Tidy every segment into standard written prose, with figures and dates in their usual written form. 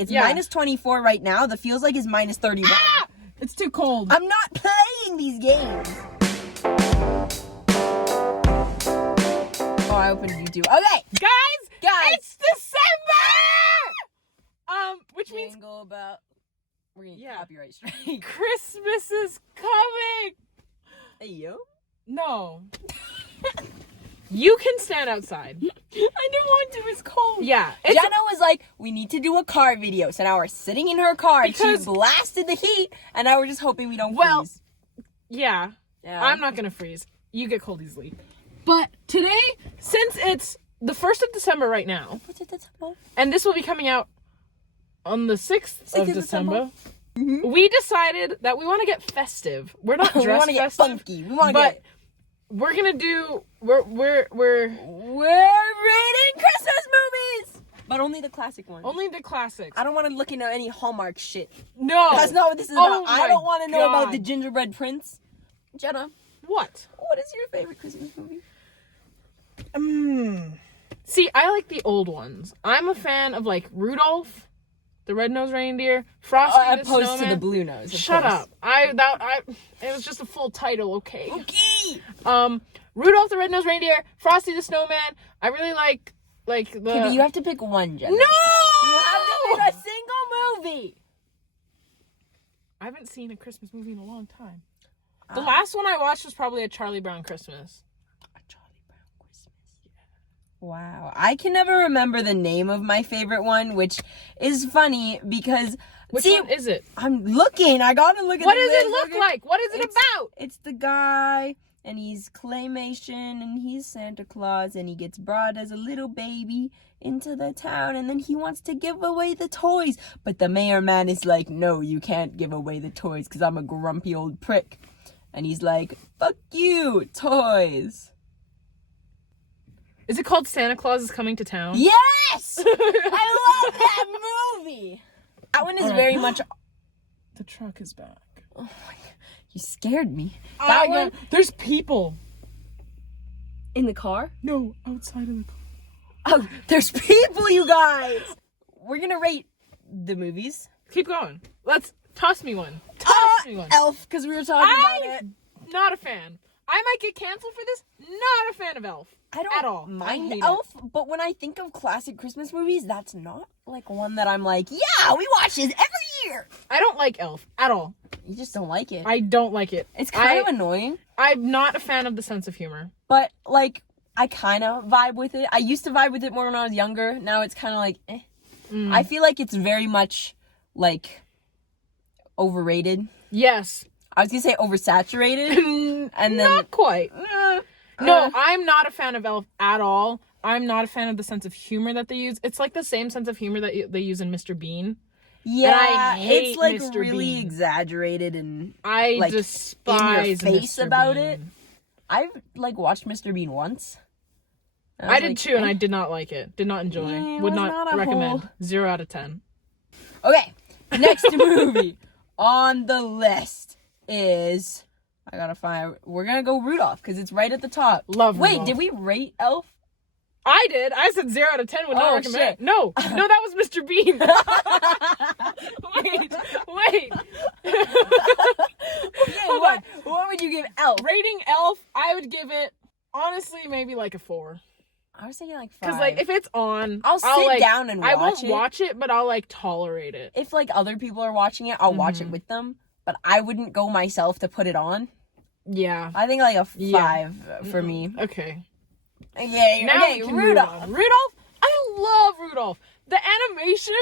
It's minus 24 right now. The feels like is minus 31. Ah! It's too cold. I'm not playing these games. Oh, I opened YouTube. Okay, Guys, it's December. Which means Jingle about. We're gonna get copyright strike. Christmas is coming. Hey yo. No. You can stand outside. I didn't want to. It's cold. Yeah. Jenna was like, we need to do a car video. So now we're sitting in her car and she Because- blasted the heat. And now we're just hoping we don't freeze. Yeah. Yeah. I'm not going to freeze. You get cold easily. But today, since it's the 1st of December right now, and this will be coming out on the 6th of December, we decided that we want to get festive. We're not dressed we want to get festive, funky. We want to but get... we're going to do... We're rating Christmas movies! But only the classic ones. only the classics. I don't want to look into any Hallmark shit. No. That's not what this is Oh about. I don't want to know God. about the Gingerbread Prince. Jenna, What? what is your favorite Christmas movie? See, I like the old ones. I'm a fan of, like, Rudolph, the Red-Nosed Reindeer, Frosty the Opposed Snowman. to the Blue Nose. Shut up. It was just a full title, okay? Okay. Rudolph the Red-Nosed Reindeer, Frosty the Snowman. I really like the... Okay, but you have to pick one, Jenna. No! You have to pick a single movie. I haven't seen a Christmas movie in a long time. The last one I watched was probably A Charlie Brown Christmas. A Charlie Brown Christmas. Wow. I can never remember the name of my favorite one, which is funny because... Which one is it? I'm looking. I gotta look at What the does it list. look like? What is it about? It's the guy, and he's claymation, and he's Santa Claus, and he gets brought as a little baby into the town, and then he wants to give away the toys. But the mayor man is like, no, you can't give away the toys because I'm a grumpy old prick. And he's like, fuck you, toys. Is it called Santa Claus is Coming to Town? Yes! I love that movie! That one is very much... The truck is back. Oh my god, you scared me. That one... There's people. In the car? No, outside of the car. Oh, there's people, you guys! We're gonna rate the movies. Keep going. Toss me one. Toss me one. Elf, because we were talking about it. Not a fan. I might get canceled for this. Not a fan of Elf. I don't at all. mind I hate Elf, but when I think of classic Christmas movies, that's not like one that I'm like, yeah, we watch this every year. I don't like Elf at all. You just don't like it. I don't like it. It's kind of annoying. I'm not a fan of the sense of humor. But like, I kind of vibe with it. I used to vibe with it more when I was younger. Now it's kind of like, eh. I feel like it's very much like overrated. Yes. I was gonna say oversaturated, and then not quite. No, I'm not a fan of Elf at all. I'm not a fan of the sense of humor that they use. It's like the same sense of humor that they use in Mr. Bean. Yeah, I hate it's like Mr. really Bean. exaggerated and I like despise in your face Mr. about Bean. it. I've like watched Mr. Bean once. I did too, and I did not like it. Did not enjoy. it Would was not not a recommend. whole- 0 out of 10. Okay, next movie on the list is I gotta find. We're gonna go Rudolph because it's right at the top. Love Wait, Rudolph. did we rate Elf? I did. I said 0 out of 10 would not Oh, recommend. shit. No, that was Mr. Bean. wait. Okay, Hold what would you give Elf? Rating Elf, I would give it, honestly, maybe like a 4. I was thinking like 5. Because, like, if it's on, I'll sit like, down and I watch won't it. watch it, but I'll, like, tolerate it. If like other people are watching it, I'll watch it with them. But I wouldn't go myself to put it on. Yeah. I think like a 5 Yeah. for me. Okay. Okay, Now okay, we can move on. Rudolph? I love Rudolph. The animation.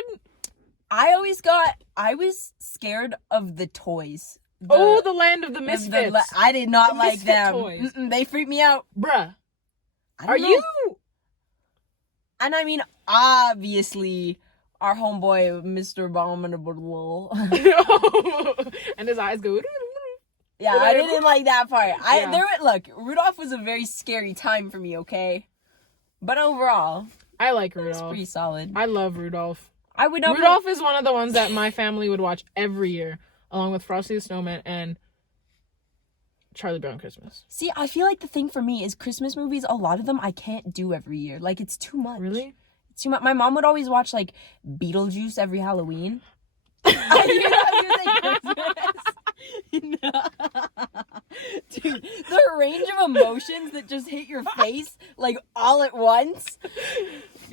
I was scared of the toys. The Land of the Misfits. I did not The like Misfit them. toys. They freaked me out. Bruh. I don't Are know. you? And I mean, obviously, our homeboy, Mr. Abominable. And his eyes go. Yeah, I didn't like that part. Yeah. Look, Rudolph was a very scary time for me, okay? But overall, I like it's Rudolph. pretty solid. I love Rudolph. I would never... Rudolph is one of the ones that my family would watch every year, along with Frosty the Snowman and Charlie Brown Christmas. See, I feel like the thing for me is Christmas movies, a lot of them I can't do every year. Like, it's too much. Really? See, my mom would always watch, like, Beetlejuice every Halloween. I was gonna say Christmas. No. Dude, the range of emotions that just hit your face, like, all at once.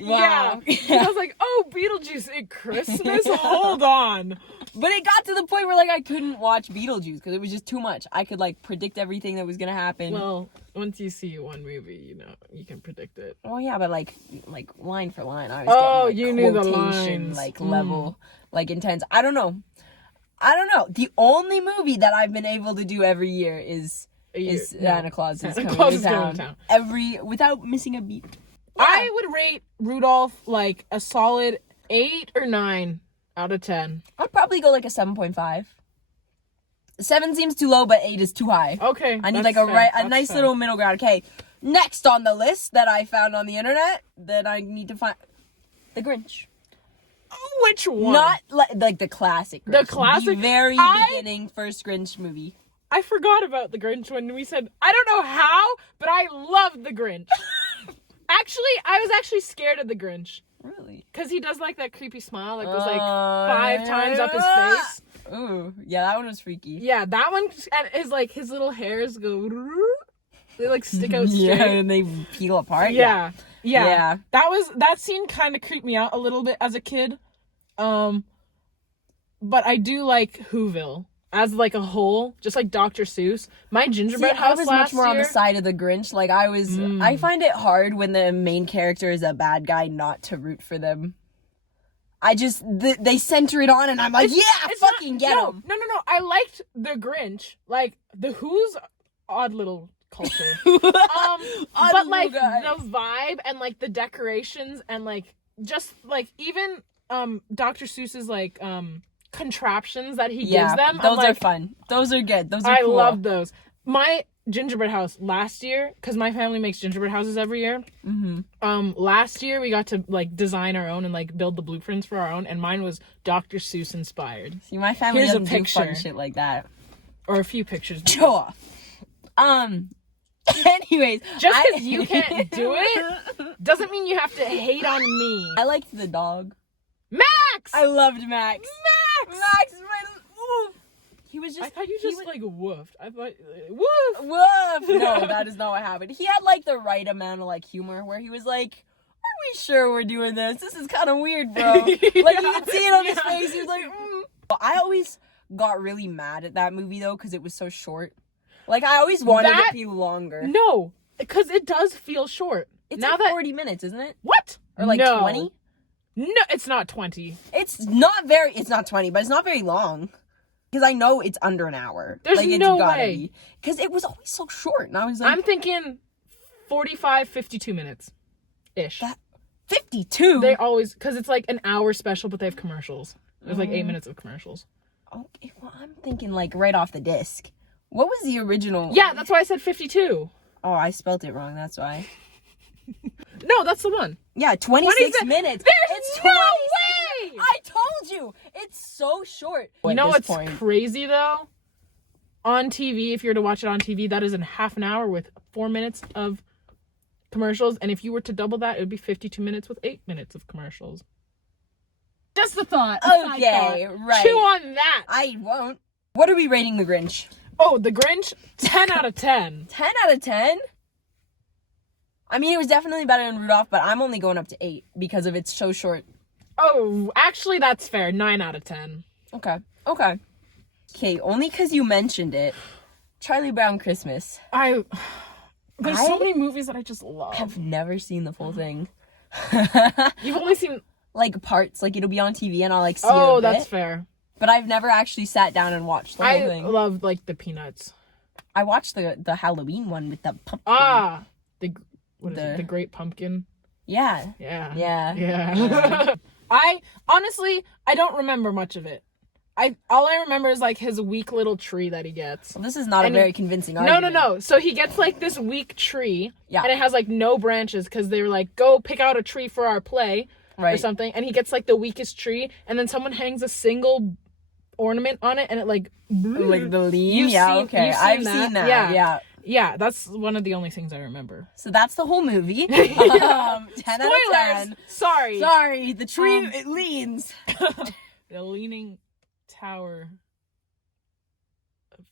Wow. Yeah. I was like, oh, Beetlejuice at Christmas? Hold on. But it got to the point where, like, I couldn't watch Beetlejuice because it was just too much. I could, like, predict everything that was gonna happen. Well, once you see one movie, you know, you can predict it. Oh, yeah, but, like line for line, I was getting, like, you knew the quotation, lines. like, level, like, intense. I don't know. The only movie that I've been able to do every year is Santa Claus is coming to town. Without missing a beat. Yeah. I would rate Rudolph, like, a solid 8 or 9 out of 10. I'd probably go, like, a 7.5. 7 seems too low, but 8 is too high. Okay. I need, like, a nice little middle ground. Okay, next on the list that I found on the internet that I need to find... The Grinch. Which one? Not, like the classic Grinch. The classic? The very beginning first Grinch movie. I forgot about the Grinch when we said, I don't know how, but I love the Grinch. Actually, I was actually scared of the Grinch. Really? Because he does, like, that creepy smile that goes, like, 5 times up his face. Ooh, yeah, that one was freaky. Yeah, that one, and his little hairs go, they, like, stick out straight. Yeah, and they peel apart. Yeah. That scene kind of creeped me out a little bit as a kid. But I do like Whoville as, like, a whole, just like Dr. Seuss. My gingerbread house I was last much more year, on the side of the Grinch. Like, I find it hard when the main character is a bad guy not to root for them. They center it on, and I'm like, get him. No. I liked the Grinch. Like, the Who's odd little culture. But, like, the vibe and, like, the decorations and, like, just, like, even, Dr. Seuss's, like, contraptions that he gives them. Those are fun. Those are good. Those are cool. I love those. My gingerbread house last year, because my family makes gingerbread houses every year. Mm-hmm. Last year we got to, like, design our own and, like, build the blueprints for our own, and mine was Dr. Seuss inspired. See, my family doesn't do fun shit like that. Or a few pictures. Show off. Anyways, just because you can't do it doesn't mean you have to hate on me. I liked the dog. Max! I loved Max. Max is my... Ooh. He was just... I thought you just, like, woofed. I thought... Woof! Woof! No, that is not what happened. He had, like, the right amount of, like, humor where he was like, are we sure we're doing this? This is kind of weird, bro. Like, you could see it on his face. He was like, I always got really mad at that movie, though, because it was so short. Like, I always wanted it to be longer. No, because it does feel short. It's now like 40 minutes, isn't it? What? Or, like, 20? No, it's not 20. It's not 20, but it's not very long. Because I know it's under an hour. There's like, no way. Because it was always so short. And I was like... I'm thinking 45, 52 minutes. Ish. 52? They always... Because it's like an hour special, but they have commercials. There's like 8 minutes of commercials. Okay, well, I'm thinking, like, right off the disc. What was the original? Yeah, that's why I said 52. Oh, I spelt it wrong. That's why. No, that's the one. Yeah, 26 minutes. There's no way! I told you! It's so short. You know what's crazy, though? On TV, if you were to watch it on TV, that is in half an hour with 4 minutes of commercials. And if you were to double that, it would be 52 minutes with 8 minutes of commercials. Just a thought. Okay, right. Chew on that. I won't. What are we rating the Grinch? Oh, the Grinch? 10 out of 10. 10 out of 10? I mean, it was definitely better than Rudolph, but I'm only going up to 8 because of it's so short. Oh, actually, that's fair. 9 out of 10. Okay, only because you mentioned it. Charlie Brown Christmas. There's so many movies that I just love. I've never seen the full thing. You've only seen... Like, parts. Like, it'll be on TV and I'll, like, see it Oh, a bit. that's fair. But I've never actually sat down and watched the whole thing. I love, like, the Peanuts. I watched the Halloween one with the pumpkin. The Great Pumpkin. Yeah. I don't remember much of it. All I remember is, like, his weak little tree that he gets. Well, this is not a very convincing argument. No. So he gets, like, this weak tree. Yeah. And it has, like, no branches because they were like, go pick out a tree for our play. Right. Or something. And he gets, like, the weakest tree. And then someone hangs a single ornament on it and it, like... Like the leaves? Yeah, okay. I've seen that. Yeah, that's one of the only things I remember. So that's the whole movie. 10 out of 10. Sorry. The tree, it leans. The leaning tower of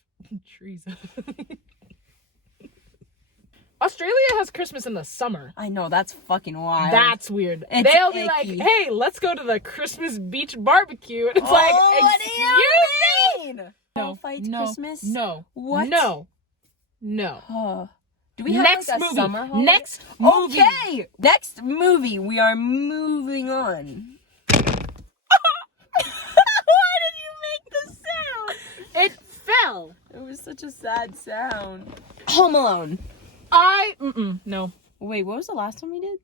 trees. Australia has Christmas in the summer. I know, that's fucking wild. That's weird. It's They'll be icky. like, hey, let's go to the Christmas beach barbecue. And it's what like, do you mean? No, Fight no, Christmas? No. What? No. Do we have Next like a movie. summer holiday? Next movie. Okay. Next movie. We are moving on. Why did you make the sound? It fell. It was such a sad sound. Home Alone. No. Wait, what was the last one we did?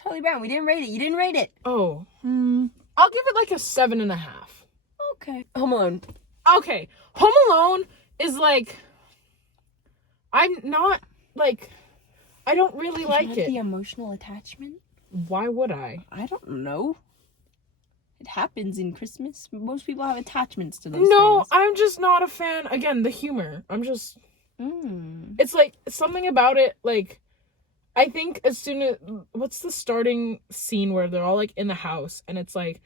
Charlie Brown. We didn't rate it. You didn't rate it. Oh. I'll give it like a 7.5. Okay. Home Alone. Okay. Home Alone is like, I'm not like, I don't really like it. The emotional attachment? Why would I? I don't know. It happens in Christmas. Most people have attachments to those No, things. I'm just not a fan. Again, the humor. I'm just... It's like, something about it, like, I think as soon as... What's the starting scene where they're all, like, in the house, and it's like,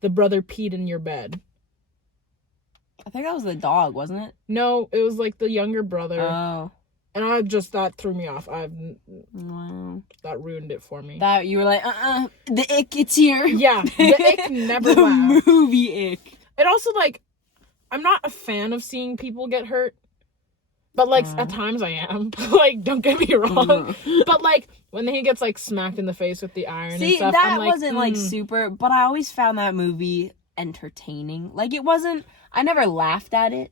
the brother peed in your bed? I think that was the dog, wasn't it? No, it was, like, the younger brother. Oh. And that threw me off. Wow. That ruined it for me. That, you were like, the ick, it's here. Yeah, the ick never the laughed. movie ick. It also, like, I'm not a fan of seeing people get hurt. But, like, at times I am. Like, don't get me wrong. But, like, when he gets, like, smacked in the face with the iron and stuff, that I'm like, wasn't, like, super... But I always found that movie entertaining. Like, it wasn't... I never laughed at it.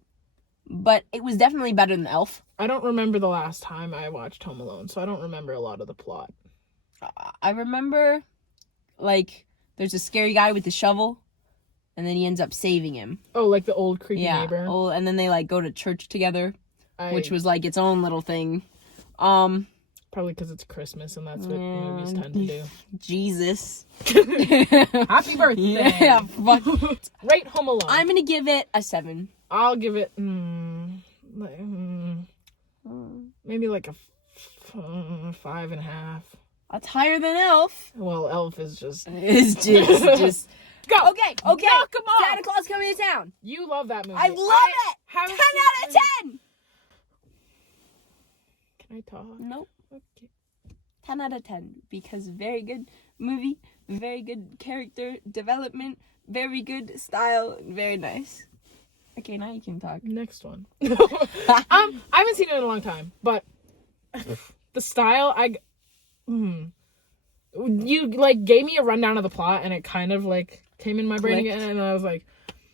But it was definitely better than Elf. I don't remember the last time I watched Home Alone, so I don't remember a lot of the plot. I remember, like, there's a scary guy with the shovel, and then he ends up saving him. Oh, like the old creepy neighbor? Oh, and then they, like, go to church together. Which was, like, its own little thing. Probably because it's Christmas, and that's what movies tend to do. Jesus. Happy birthday. Yeah, fuck. Rate Home Alone. I'm gonna give it a 7. I'll give it, maybe like a 5.5. That's higher than Elf. Well, Elf is just... It's just... Go! Okay. Knock 'em off! Santa Claus coming to town. You love that movie. I love it! 10 out of 10! Can I talk? Nope. Okay. 10 out of 10. Because very good movie, very good character development, very good style, very nice. Okay, now you can talk. Next one. I haven't seen it in a long time, but the style, you, like, gave me a rundown of the plot, and it kind of, like, came in my brain again, and I was like...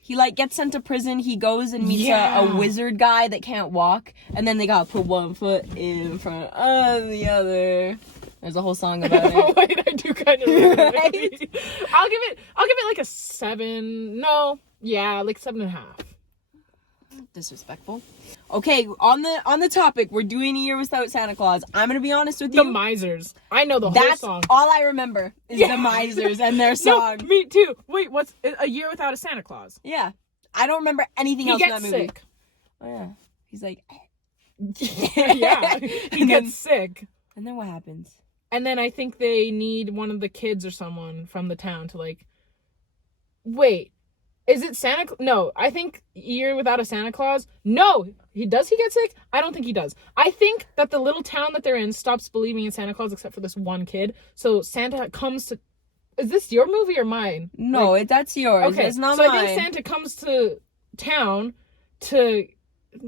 He, like, gets sent to prison, he goes and meets a wizard guy that can't walk, and then they gotta put one foot in front of the other. There's a whole song about it. Wait, I do kind of remember Right? it. I'll give it, like, a 7. No, yeah, like 7.5. Disrespectful. Okay, on the topic, we're doing A Year Without Santa Claus. I'm gonna be honest with you. The Misers. I know the whole song. That's all I remember is the Misers and their song. No, me too. Wait, what's A Year Without a Santa Claus? Yeah. I don't remember anything else in that movie. He gets sick. Oh, yeah. He's like... Yeah, he gets sick. And then what happens? And then I think they need one of the kids or someone from the town to, like... Wait. Is it Santa... No, I think Year Without a Santa Claus... No! He get sick? I don't think he does. I think that the little town that they're in stops believing in Santa Claus except for this one kid. So Santa comes to... Is this your movie or mine? No, that's yours. Okay, It's not so mine. I think Santa comes to town to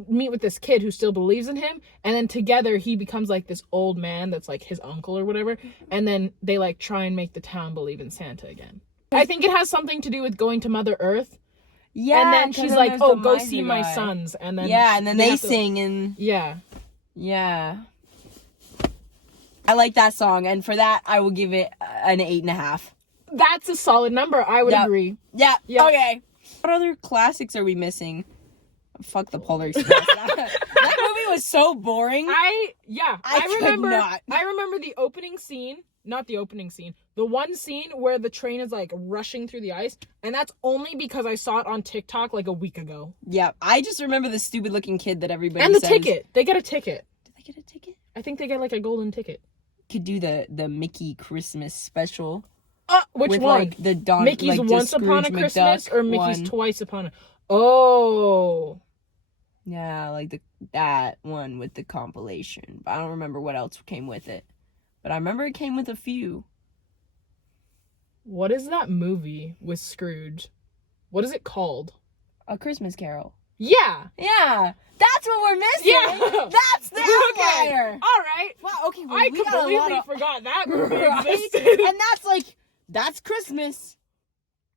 meet with this kid who still believes in him, and then together he becomes, like, this old man that's, like, his uncle or whatever, and then they, like, try and make the town believe in Santa again. I think it has something to do with going to Mother Earth. Yeah, and then she's like, "Oh, go see my sons," and then and then they sing and yeah. I like that song, and for that I will give it an 8.5. That's a solid number. I would agree. Yeah. Yep. Okay. What other classics are we missing? Fuck the Polar Express. That movie was so boring. I remember. could not. I remember the opening scene. Not the opening scene. The one scene where the train is like rushing through the ice, and that's only because I saw it on TikTok like a week ago. Yeah, I just remember the stupid looking kid that everybody And the says. ticket. They get a ticket. Did they get a ticket? I think they get like a golden ticket. Could do the Mickey Christmas special. Which with, one? Like, the Don, Mickey's like, Once the Upon a Scrooge Christmas McDuck or Mickey's one. Twice Upon a... Oh. Yeah, like that one with the compilation. But I don't remember what else came with it. But I remember it came with a few. What is that movie with Scrooge? What is it called? A Christmas Carol. Yeah. Yeah. That's what we're missing. Yeah. That's the outlier. All right. Wow, okay, well, I we got a completely lot of... forgot that movie Right? existed. And that's Christmas.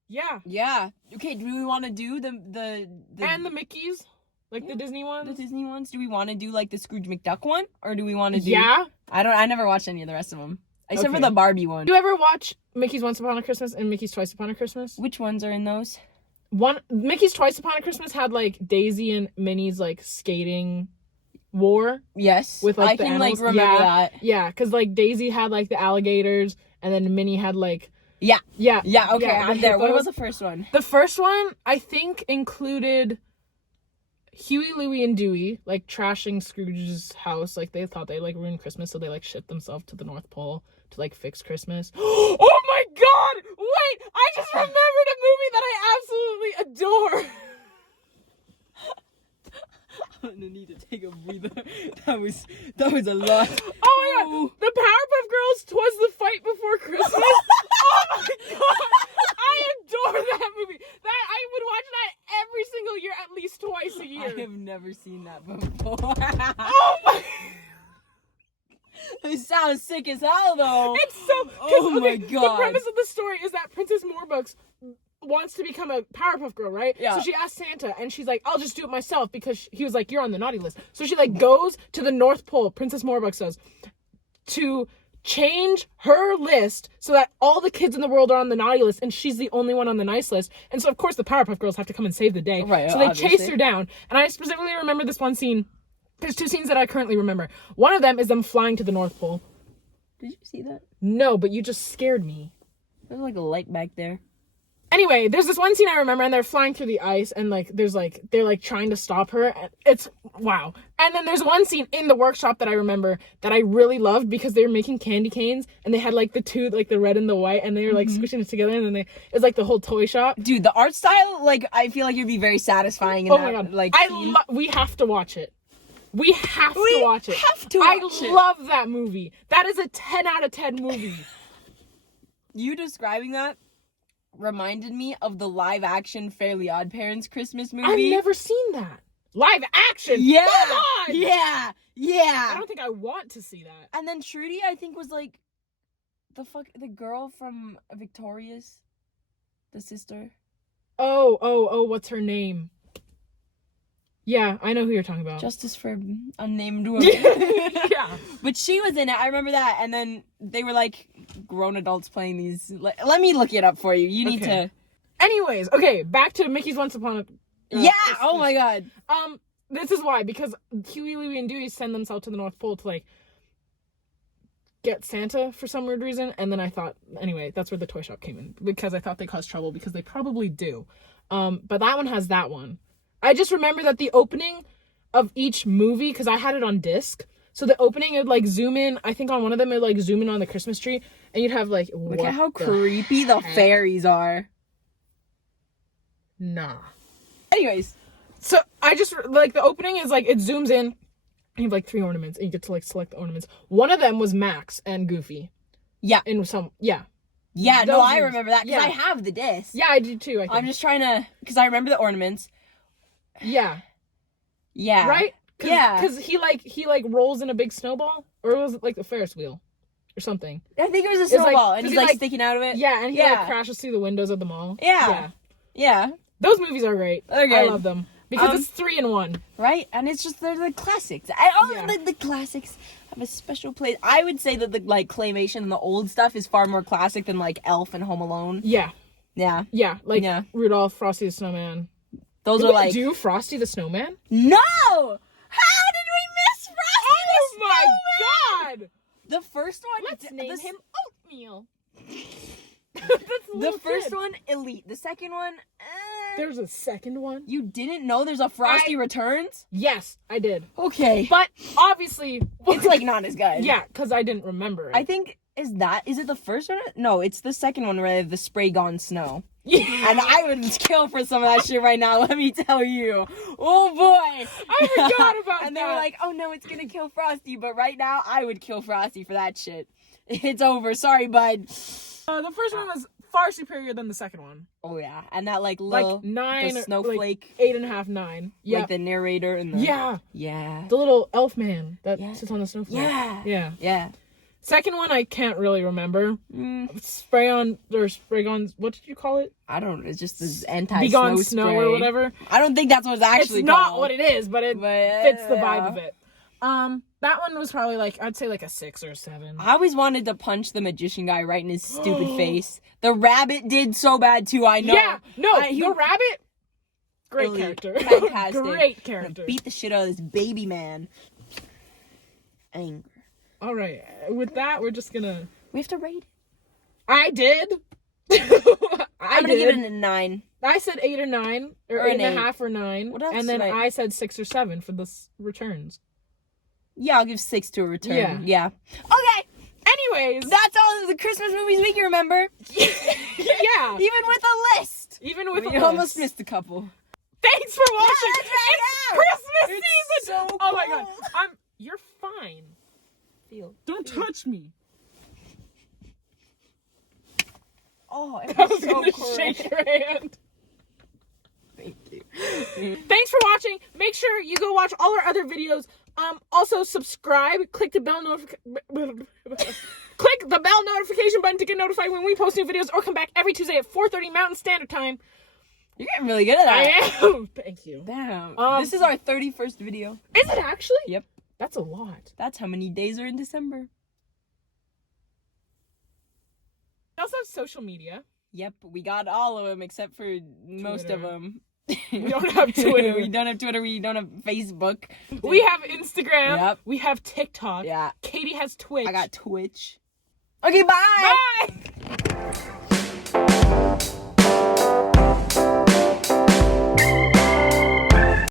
Yeah. Yeah. Okay, do we want to do the And the Mickeys? Like the Disney ones? the Disney ones? Do we want to do like the Scrooge McDuck one? Or do we want to do... Yeah. I never watched any of the rest of them. Except for Okay. the Barbie one. Do you ever watch Mickey's Once Upon a Christmas and Mickey's Twice Upon a Christmas? Which ones are in those? Mickey's Twice Upon a Christmas had like Daisy and Minnie's like skating war. Yes. With, like, I the can animals. like remember that. Yeah, because like Daisy had like the alligators and then Minnie had like... Yeah. Yeah. Yeah, okay, yeah, I'm there. What hippos. was the first one? The first one, I think, included Huey, Louie, and Dewey, like, trashing Scrooge's house. Like, they thought they, like, ruined Christmas, so they, like, shipped themselves to the North Pole to, like, fix Christmas. Oh, my God! Wait! I just remembered a movie that I absolutely adore! I'm gonna need to take a breather. That was a lot. Oh, my God! The Powerpuff Girls, 'Twas the Fight Before Christmas. Oh, my God! I adore that movie. I would watch that every single year, at least twice a year. I have never seen that before. Oh my! It sounds sick as hell, though. It's so. Oh my okay, God. The premise of the story is that Princess Morbucks wants to become a Powerpuff Girl, right? Yeah. So she asks Santa, and she's like, "I'll just do it myself," because he was like, "You're on the naughty list." So she like goes to the North Pole. Princess Morbucks does to change her list so that all the kids in the world are on the naughty list and she's the only one on the nice list. And so of course the Powerpuff Girls have to come and save the day. Right, so they obviously. chase her down. And I specifically remember this one scene. There's two scenes that I currently remember. One of them is them flying to the North Pole. Did you see that? No, but you just scared me. There's like a light back there. Anyway, there's this one scene I remember, and they're flying through the ice, and like they're like trying to stop her. And it's wow. And then there's one scene in the workshop that I remember that I really loved because they were making candy canes, and they had like the two, like the red and the white, and they were like squishing it together, and then it's like the whole toy shop. Dude, the art style, like, I feel like it'd be very satisfying in Oh that, my God! like, scene. We have to watch it. We have to watch it. I love that movie. That is a 10 out of 10 movie. You describing that reminded me of the live action Fairly Odd Parents Christmas movie. I've never seen that. Live action? Yeah. Come on! Yeah. Yeah. I don't think I want to see that. And then Trudy, I think, was like the girl from Victorious, the sister. Oh, what's her name? Yeah, I know who you're talking about. Justice for Unnamed Woman. Yeah. But she was in it. I remember that. And then they were like grown adults playing these. Let me look it up for you. You need to. Anyways, okay, back to Mickey's Once Upon a... Yeah. Oh my God. This is why, because Huey, Louie, and Dewey send themselves to the North Pole to like get Santa for some weird reason, and then I thought, anyway, that's where the toy shop came in, because I thought they caused trouble, because they probably do. But that one has that one. I just remember that the opening of each movie, because I had it on disc, so the opening would like zoom in, I think on one of them it would like zoom in on the Christmas tree, and you'd have like, Look at how creepy the fairies are. Nah. Anyways. So I just, like, the opening is like, it zooms in, and you have like 3 ornaments, and you get to like select the ornaments. One of them was Max and Goofy. Yeah. In some, yeah. Yeah, no, Those I ones. remember that, because Yeah. I have the disc. Yeah, I do too, I think. I'm just trying to, because I remember the ornaments. Yeah. Yeah. Right? Yeah. Because he rolls in a big snowball, or was it like a Ferris wheel or something? I think it was a It's like- snowball, and 'cause he's he, like sticking out of it. Yeah, and he Yeah. like crashes through the windows of the mall. Yeah. Yeah. Those movies are great. They're good. I love them. Because it's 3 in 1. Right? And it's just, they're the classics. The classics have a special place. I would say that the, like, claymation and the old stuff is far more classic than, like, Elf and Home Alone. Yeah. Yeah. Yeah. Like Yeah. Rudolph, Frosty the Snowman. Those Did are we like... do Frosty the Snowman? No! How did we miss The first one. Let's name him Oatmeal. The first one, elite. The second one, There's a second one? You didn't know there's a Frosty Returns? Yes, I did. Okay. But obviously... It's like not as good. Yeah, because I didn't remember it. I think, is it the first one? No, it's the second one where they have the spray gone snow. Yeah. And I would kill for some of that shit right now, let me tell you. Oh boy. I forgot about that. And they were like, oh no, it's gonna kill Frosty. But right now, I would kill Frosty for that shit. It's over. Sorry, bud. The first one was far superior than the second one. Oh yeah, and that little 9, the snowflake, 8.5, 9. Yeah, like the narrator and the yeah, the little elf man that sits on the snowflake. Yeah. Second one I can't really remember. Spray on. What did you call it? I don't. It's just this anti-snow Be Gone spray. Snow or whatever. I don't think that's what it's actually It's not called. what it is, but it fits the vibe of it. That one was probably I'd say a 6 or 7. I always wanted to punch the magician guy right in his stupid face. The rabbit did so bad too, I know. Yeah, no, the rabbit, great character. Fantastic. Great character. Beat the shit out of this baby man. Anger. Alright, with that, we're just gonna... We have to rate it. I did. I'm gonna give it a 9. I said 8 or 9, or 8.5 or 9. What else and then did I said 6 or 7 for the returns. Yeah, I'll give 6 to a return. Yeah. Okay. Anyways, that's all of the Christmas movies we can remember. Yeah. Even with a list. We almost missed a couple. Thanks for watching. It's Christmas season. So oh my cold. god. You're fine. Don't touch me. Oh, it I was was so gonna cold. shake your hand. Thank you. Thanks for watching. Make sure you go watch all our other videos. Also subscribe. Click the bell notification button to get notified when we post new videos, or come back every Tuesday at 4:30 Mountain Standard Time. You're getting really good at that. I am. Thank you. Damn. This is our 31st video. Is it actually? Yep. That's a lot. That's how many days are in December. We also have social media. Yep, we got all of them except for most of Twitter. them. We don't have Twitter. We don't have Twitter. We don't have Facebook. We have Instagram. Yep. We have TikTok. Yeah. Katie has Twitch. I got Twitch. Okay, bye. Bye.